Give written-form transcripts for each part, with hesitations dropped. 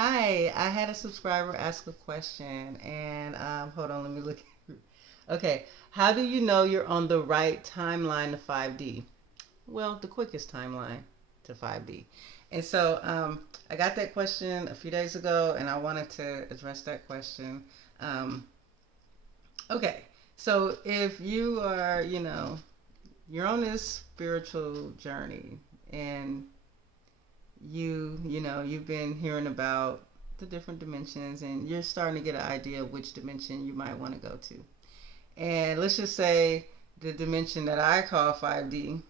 Hi, I had a subscriber ask a question, and hold on, let me look. Okay, how do you know you're on the right timeline to 5D? Well, the quickest timeline to 5D. And so I got that question a few days ago, and I wanted to address that question. Um, okay, so if you are, you're on this spiritual journey, and you've been hearing about the different dimensions, and you're starting to get an idea of which dimension you might want to go to. And let's just say the dimension that I call 5D,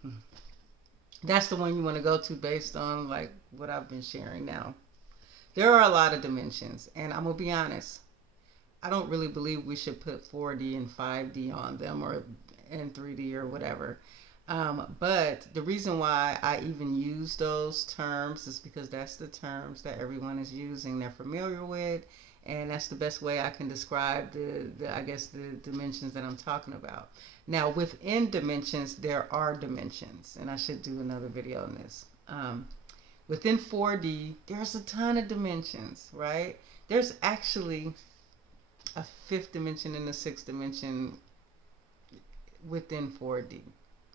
that's the one you want to go to based on like what I've been sharing now. There are a lot of dimensions, and I'm gonna be honest, I don't really believe we should put 4D and 5D on them, or in 3D or whatever. But the reason why I even use those terms is because that's the terms that everyone is using, they're familiar with, and that's the best way I can describe the I guess the dimensions that I'm talking about. Now, within dimensions, there are dimensions, and I should do another video on this. Within 4D, there's a ton of dimensions, right? There's actually a fifth dimension and a sixth dimension within 4D,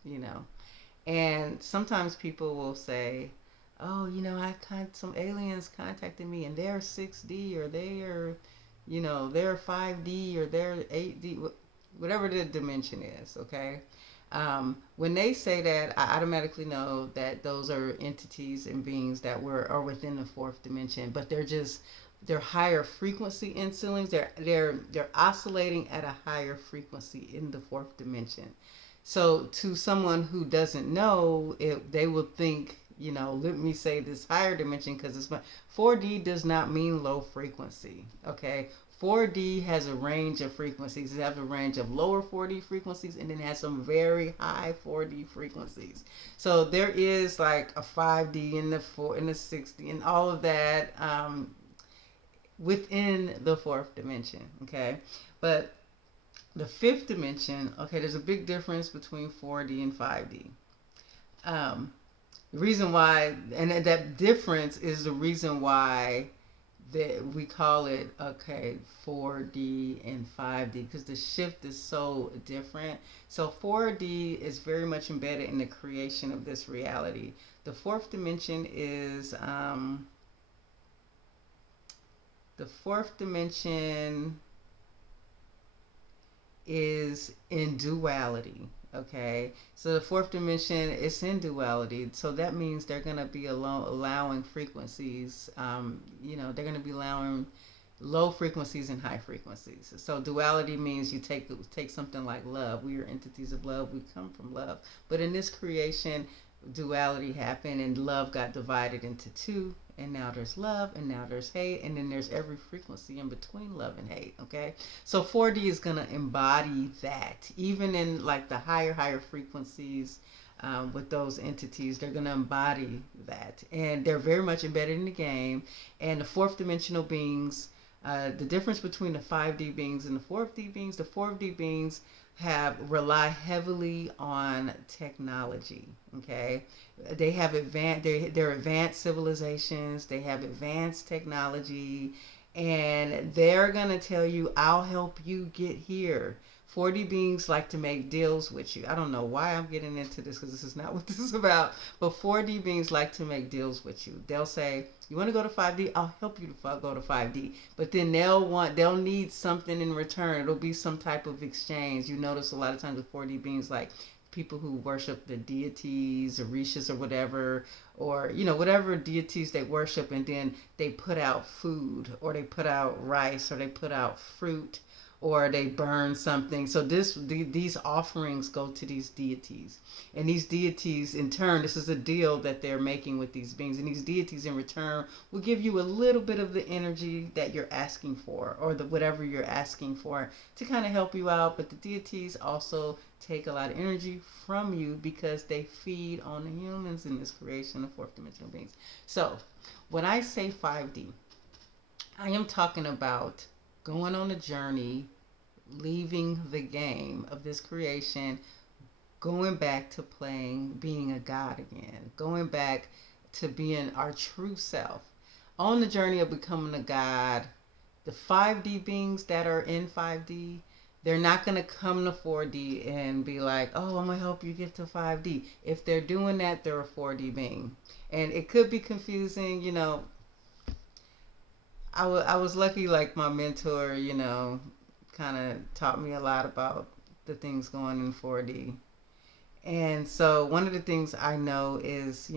you know. And sometimes people will say, "Oh, some aliens contacted me, and they're 6D, or they're 5D, or they're 8D, whatever the dimension is." Okay. When they say that, I automatically know that those are entities and beings that are within the fourth dimension, but they're higher frequency in ceilings. They're oscillating at a higher frequency in the fourth dimension. So to someone who doesn't know, they will think, let me say this higher dimension because it's 4D does not mean low frequency. Okay, 4D has a range of frequencies. It has a range of lower 4D frequencies, and then it has some very high 4D frequencies. So there is like a 5D and the 6D and all of that within the fourth dimension. Okay, but the fifth dimension, okay, there's a big difference between 4D and 5D. The reason why, and that difference is the reason why that we call it, okay, 4D and 5D, because the shift is so different. So 4D is very much embedded in the creation of this reality. The fourth dimension is the fourth dimension is in duality. Okay, so the fourth dimension is in duality, so that means they're going to be allowing frequencies. They're going to be allowing low frequencies and high frequencies. So duality means you take something like love. We are entities of love. We come from love, but in this creation, duality happened, and love got divided into two, and now there's love, and now there's hate, and then there's every frequency in between love and hate. Okay, so 4D is going to embody that, even in like the higher frequencies. With those entities, they're going to embody that, and they're very much embedded in the game. And the fourth dimensional beings, the difference between the 5D beings and the 4D beings, the 4D beings rely heavily on technology. Okay, they have they're advanced civilizations. They have advanced technology, and they're gonna tell you, "I'll help you get here." 4D beings like to make deals with you. I don't know why I'm getting into this because this is not what this is about. But 4D beings like to make deals with you. They'll say, "You want to go to 5D? I'll help you to go to 5D." But then they'll need something in return. It'll be some type of exchange. You notice a lot of times with 4D beings, like people who worship the deities, orishas, or whatever, or whatever deities they worship, and then they put out food, or they put out rice, or they put out fruit, or they burn something. So these offerings go to these deities, and these deities in turn, this is a deal that they're making with these beings, and these deities in return will give you a little bit of the energy that you're asking for, or the whatever you're asking for, to kind of help you out. But the deities also take a lot of energy from you because they feed on the humans in this creation of fourth dimensional beings. So when I say 5D, I am talking about going on a journey, leaving the game of this creation, going back to being a god again, going back to being our true self. on the journey of becoming a God, the 5D beings that are in 5D, they're not going to come to 4D and be like, oh, I'm going to help you get to 5D. If they're doing that, they're a 4D being. And it could be confusing, I was lucky, like my mentor, kind of taught me a lot about the things going in 4D. And so one of the things I know is,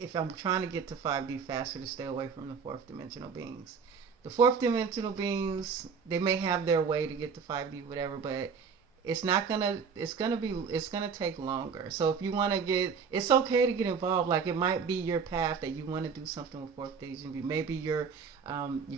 if I'm trying to get to 5D faster, to stay away from the fourth dimensional beings. The fourth dimensional beings, they may have their way to get to 5D, whatever, but it's gonna take longer. So if you want to it's okay to get involved. Like, it might be your path that you want to do something with fourth dimension. Maybe you're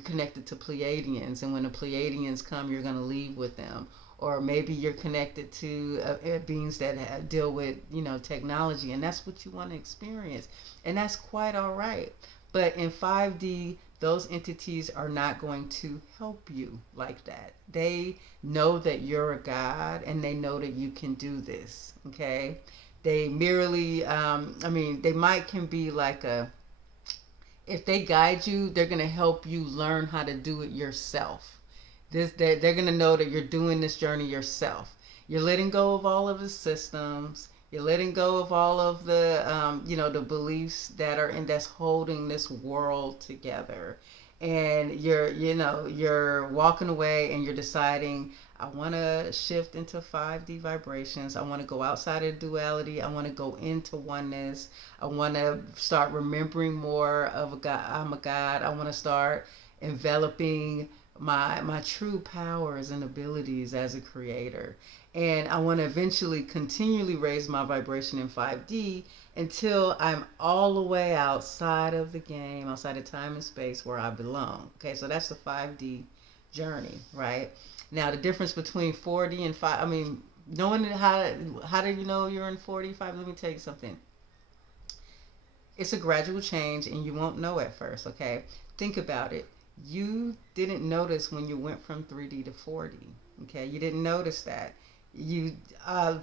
connected to Pleiadians, and when the Pleiadians come, you're gonna leave with them. Or maybe you're connected to beings that deal with technology, and that's what you want to experience, and that's quite all right. But in 5D, those entities are not going to help you like that. They know that you're a God, and they know that you can do this. Okay, they merely, they might can be like if they guide you, they're going to help you learn how to do it yourself. They're going to know that you're doing this journey yourself. You're letting go of all of the systems. You're letting go of all of the beliefs that's holding this world together. And you're walking away, and you're deciding, I want to shift into 5D vibrations. I want to go outside of duality. I want to go into oneness. I want to start remembering more of a God. I'm a God. I want to start enveloping my true powers and abilities as a creator. And I want to eventually continually raise my vibration in 5D until I'm all the way outside of the game, outside of time and space, where I belong. Okay, so that's the 5D journey, right? Now, the difference between 4D and 5, knowing how do you know you're in 45? Let me tell you something. It's a gradual change, and you won't know at first, okay? Think about it. You didn't notice when you went from 3D to 4D, okay? You didn't notice that.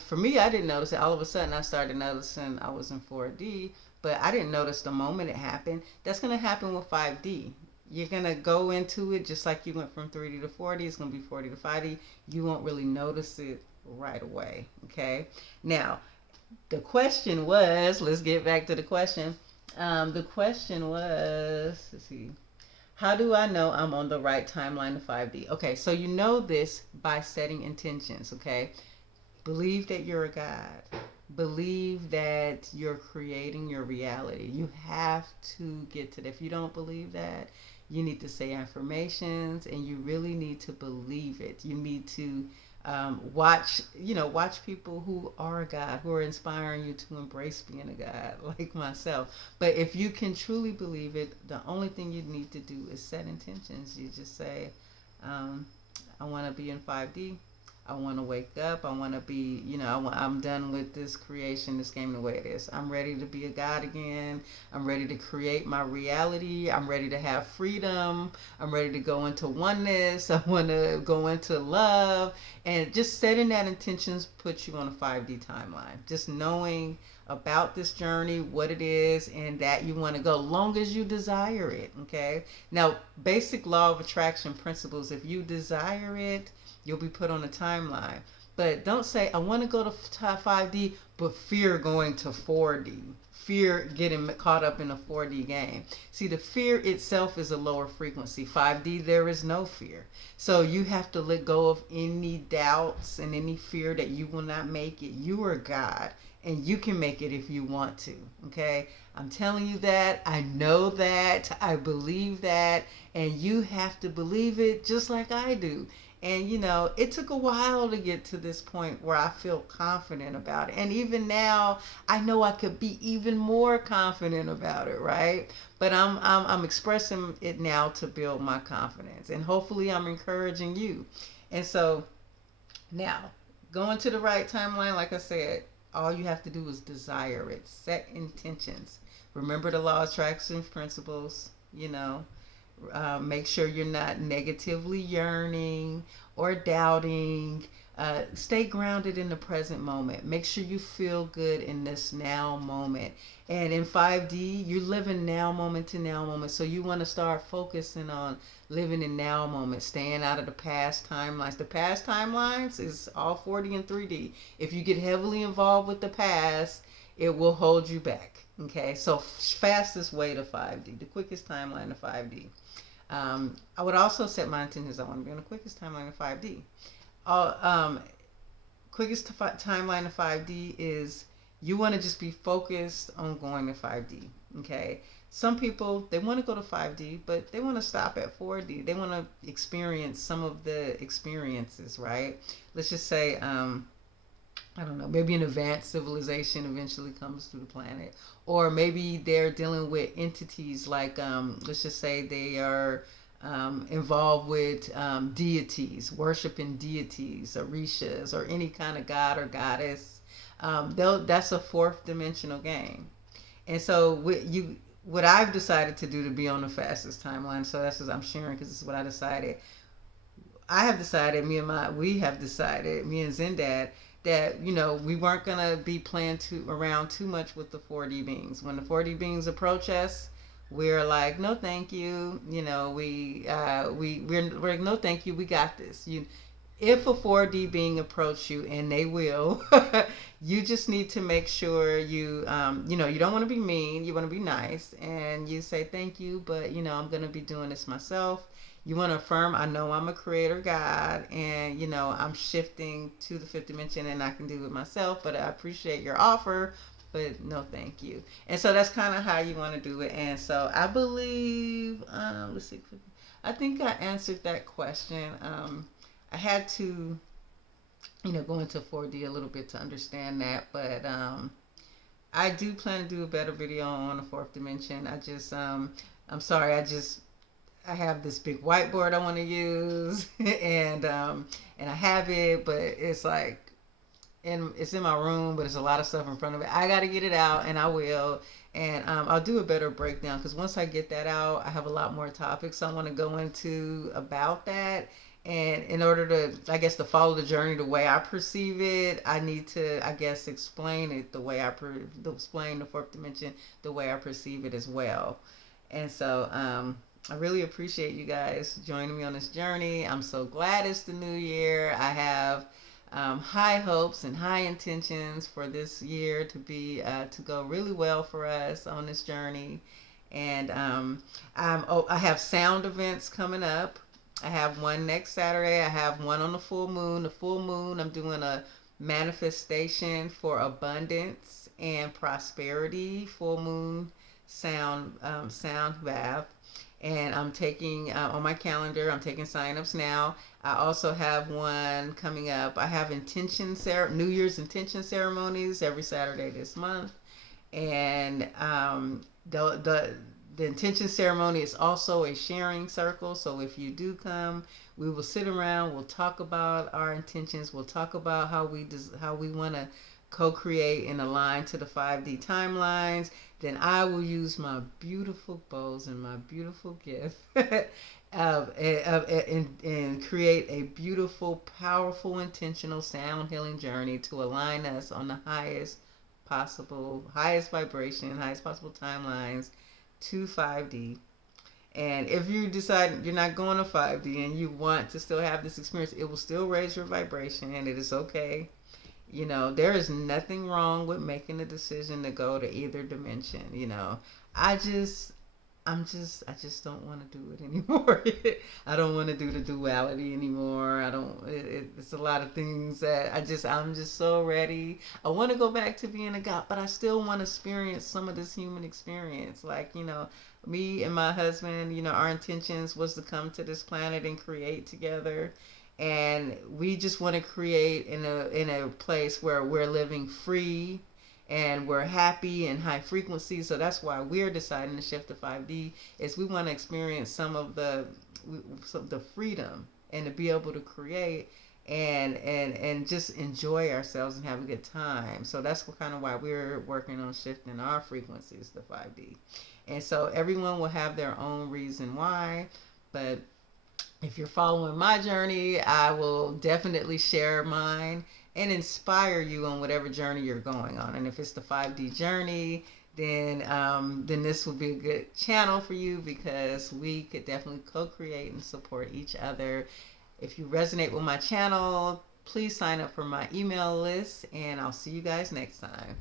For me, I didn't notice it. All of a sudden, I started noticing I was in 4D, but I didn't notice the moment it happened. That's going to happen with 5D. You're going to go into it just like you went from 3D to 4D. It's going to be 4D to 5D. You won't really notice it right away, okay? Now, the question was, let's get back to the question. The question was, let's see. How do I know I'm on the right timeline to 5D? Okay, so you know this by setting intentions, okay? Believe that you're a God. Believe that you're creating your reality. You have to get to that. If you don't believe that, you need to say affirmations, and you really need to believe it. You need to watch people who are a God, who are inspiring you to embrace being a God, like myself. But if you can truly believe it, the only thing you need to do is set intentions. You just say, I want to be in 5D. I want to wake up. I want to be, I'm done with this creation, this game the way it is. I'm ready to be a God again. I'm ready to create my reality. I'm ready to have freedom. I'm ready to go into oneness. I want to go into love. And just setting that intentions puts you on a 5D timeline. Just knowing about this journey, what it is, and that you want to go, long as you desire it, okay? Now, basic law of attraction principles, if you desire it, you'll be put on a timeline. But don't say, I want to go to 5D, but fear going to 4D. Fear getting caught up in a 4D game. See, the fear itself is a lower frequency. 5D, there is no fear. So you have to let go of any doubts and any fear that you will not make it. You are God, and you can make it if you want to, okay? I'm telling you that. I know that. I believe that. And you have to believe it just like I do. And, it took a while to get to this point where I feel confident about it. And even now, I know I could be even more confident about it, right? But I'm expressing it now to build my confidence. And hopefully I'm encouraging you. And so now, going to the right timeline, like I said, all you have to do is desire it. Set intentions. Remember the law of attraction principles, Make sure you're not negatively yearning or doubting. Stay grounded in the present moment. Make sure you feel good in this now moment. And in 5D, you're living now moment to now moment. So you want to start focusing on living in now moment, staying out of the past timelines. The past timelines is all 4D and 3D. If you get heavily involved with the past, it will hold you back. Okay, so fastest way to 5D, the quickest timeline to 5D. I would also set my intentions. I want to be on the quickest timeline to 5D. Quickest timeline to 5D is you want to just be focused on going to 5D. Okay. Some people, they want to go to 5D, but they want to stop at 4D. They want to experience some of the experiences, right? Let's just say, I don't know, maybe an advanced civilization eventually comes to the planet. Or maybe they're dealing with entities like, let's just say they are involved with deities, worshiping deities, orishas, or any kind of god or goddess. That's a fourth dimensional game. And so what I've decided to do to be on the fastest timeline, so that's what I'm sharing because this is what I decided. I have decided, we have decided, me and Zendad, that we weren't gonna be playing around too much with the 4D beings. When the 4D beings approach us, we're like, no, thank you. We're like, no, thank you. We got this. If a 4D being approach you, and they will, you just need to make sure you don't want to be mean. You want to be nice, and you say thank you, but I'm gonna be doing this myself. You want to affirm, I know I'm a creator God, and I'm shifting to the fifth dimension, and I can do it myself. But I appreciate your offer, but no, thank you. And so that's kind of how you want to do it. And so I believe, let's see, I think I answered that question. I had to, go into 4D a little bit to understand that, but I do plan to do a better video on the fourth dimension. I'm sorry, I have this big whiteboard I want to use, and I have it, but it's like, and it's in my room, but it's a lot of stuff in front of it. I got to get it out, and I will, and I'll do a better breakdown because once I get that out, I have a lot more topics I want to go into about that. And in order to, I guess, to follow the journey the way I perceive it, I need to, I guess, explain it the way explain the fourth dimension the way I perceive it as well. And so, I really appreciate you guys joining me on this journey. I'm so glad it's the new year. I have high hopes and high intentions for this year to go really well for us on this journey. And I have sound events coming up. I have one next Saturday. I have one on the full moon. The full moon, I'm doing a manifestation for abundance and prosperity. Full moon sound bath. And I'm taking on my calendar, I'm taking signups now. I also have one coming up. I have New Year's intention ceremonies every Saturday this month. And the intention ceremony is also a sharing circle. So if you do come, we will sit around, we'll talk about our intentions, we'll talk about how we want to co-create and align to the 5D timelines. Then I will use my beautiful bows and my beautiful gift and create a beautiful, powerful, intentional sound healing journey to align us on the highest vibration, highest possible timelines to 5D. And if you decide you're not going to 5D and you want to still have this experience, it will still raise your vibration, and it is okay. There is nothing wrong with making a decision to go to either dimension. I just don't want to do it anymore. I don't want to do the duality anymore. It's a lot of things that I'm just so ready. I want to go back to being a god, but I still want to experience some of this human experience. Like, me and my husband, our intentions was to come to this planet and create together. And we just want to create in a place where we're living free and we're happy and high frequency. So that's why we're deciding to shift to 5D, is we want to experience some of the freedom and to be able to create and just enjoy ourselves and have a good time. So that's kind of why we're working on shifting our frequencies to 5D. And so everyone will have their own reason why, but if you're following my journey, I will definitely share mine and inspire you on whatever journey you're going on. And if it's the 5D journey, then this will be a good channel for you, because we could definitely co-create and support each other. If you resonate with my channel, please sign up for my email list, and I'll see you guys next time.